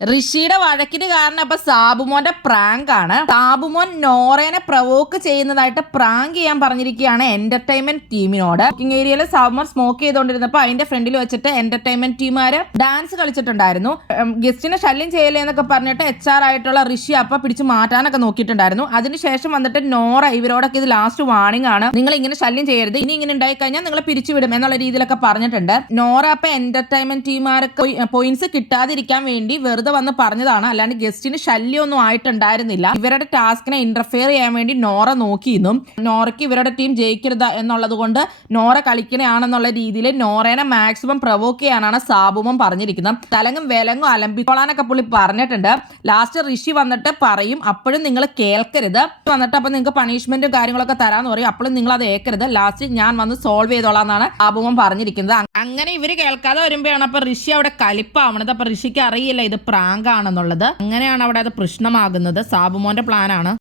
ഋഷിയുടെ വഴക്കിന് കാരണം അപ്പൊ സാബുമോന്റെ പ്രാങ്ക് ആണ്. സാബുമോൻ നോറേനെ പ്രവോക്ക് ചെയ്യുന്നതായിട്ട് പ്രാങ്ക് ചെയ്യാൻ പറഞ്ഞിരിക്കുകയാണ് എന്റർടൈൻമെന്റ് ടീമിനോട്. കുക്കിംഗ് ഏരിയയിൽ സാബുമോൻ സ്മോക്ക് ചെയ്തുകൊണ്ടിരുന്നപ്പോൾ അതിന്റെ ഫ്രണ്ടിൽ വെച്ചിട്ട് എന്റർടൈൻമെന്റ് ടീമുകാര് ഡാൻസ് കളിച്ചിട്ടുണ്ടായിരുന്നു. ഗസ്റ്റിനെ ശല്യം ചെയ്യലേ എന്നൊക്കെ പറഞ്ഞിട്ട് HR ആയിട്ടുള്ള ഋഷി അപ്പൊ പിടിച്ച് മാറ്റാനൊക്കെ നോക്കിയിട്ടുണ്ടായിരുന്നു. അതിനുശേഷം വന്നിട്ട് നോറ ഇവരോടൊക്കെ ഇത് ലാസ്റ്റ് വാർണിംഗ് ആണ്, നിങ്ങൾ ഇങ്ങനെ ശല്യം ചെയ്യരുത്, ഇനി ഇങ്ങനെ ഉണ്ടായി കഴിഞ്ഞാൽ നിങ്ങളെ പിരിച്ചുവിടും എന്നുള്ള രീതിയിലൊക്കെ പറഞ്ഞിട്ടുണ്ട്. നോറ അപ്പൊ എന്റർടൈൻമെന്റ് ടീമുകാർക്ക് പോയിന്റ്സ് കിട്ടാതിരിക്കാൻ വേണ്ടി വെറുതെ വന്ന് പറഞ്ഞതാണ്, അല്ലാണ്ട് ഗസ്റ്റിന് ശല്യമൊന്നും ആയിട്ടുണ്ടായിരുന്നില്ല. ഇവരുടെ ടാസ്കിനെ ഇന്റർഫിയർ ചെയ്യാൻ വേണ്ടി നോറ നോക്കിയിരുന്നു. നോറയ്ക്ക് ഇവരുടെ ടീം ജയിക്കരുത് എന്നുള്ളത് കൊണ്ട് നോറ കളിക്കണയാണെന്നുള്ള രീതിയിൽ നോറേനെ മാക്സിമം പ്രവോക്ക് ചെയ്യാനാണ് സാബുമോൻ പറഞ്ഞിരിക്കുന്നത്. തലങ്ങും വിലങ്ങും അലമ്പിക്കോളാനൊക്കെ പുള്ളി പറഞ്ഞിട്ടുണ്ട്. ലാസ്റ്റ് ഋഷി വന്നിട്ട് പറയും, അപ്പോഴും നിങ്ങൾ കേൾക്കരുത്, വന്നിട്ട് അപ്പൊ നിങ്ങൾക്ക് പണിഷ്മെന്റും കാര്യങ്ങളൊക്കെ തരാന്ന് പറയും, അപ്പോഴും നിങ്ങൾ അത് ഏക്കരുത്, ലാസ്റ്റ് ഞാൻ വന്ന് സോൾവ് ചെയ്തോളാം എന്നാണ് സാബുമോൻ പറഞ്ഞിരിക്കുന്നത്. അങ്ങനെ ഇവര് കേൾക്കാതെ വരുമ്പോഴാണ് അപ്പൊ ഋഷി അവിടെ കലിപ്പാവണത്. അപ്പൊ ഋഷിക്ക് അറിയില്ല ഇത് പ്രാങ്ക് ആണെന്നുള്ളത്. അങ്ങനെയാണ് അവിടെ അത് പ്രശ്നമാകുന്നത്. സാബുമോന്റെ പ്ലാനാണ്.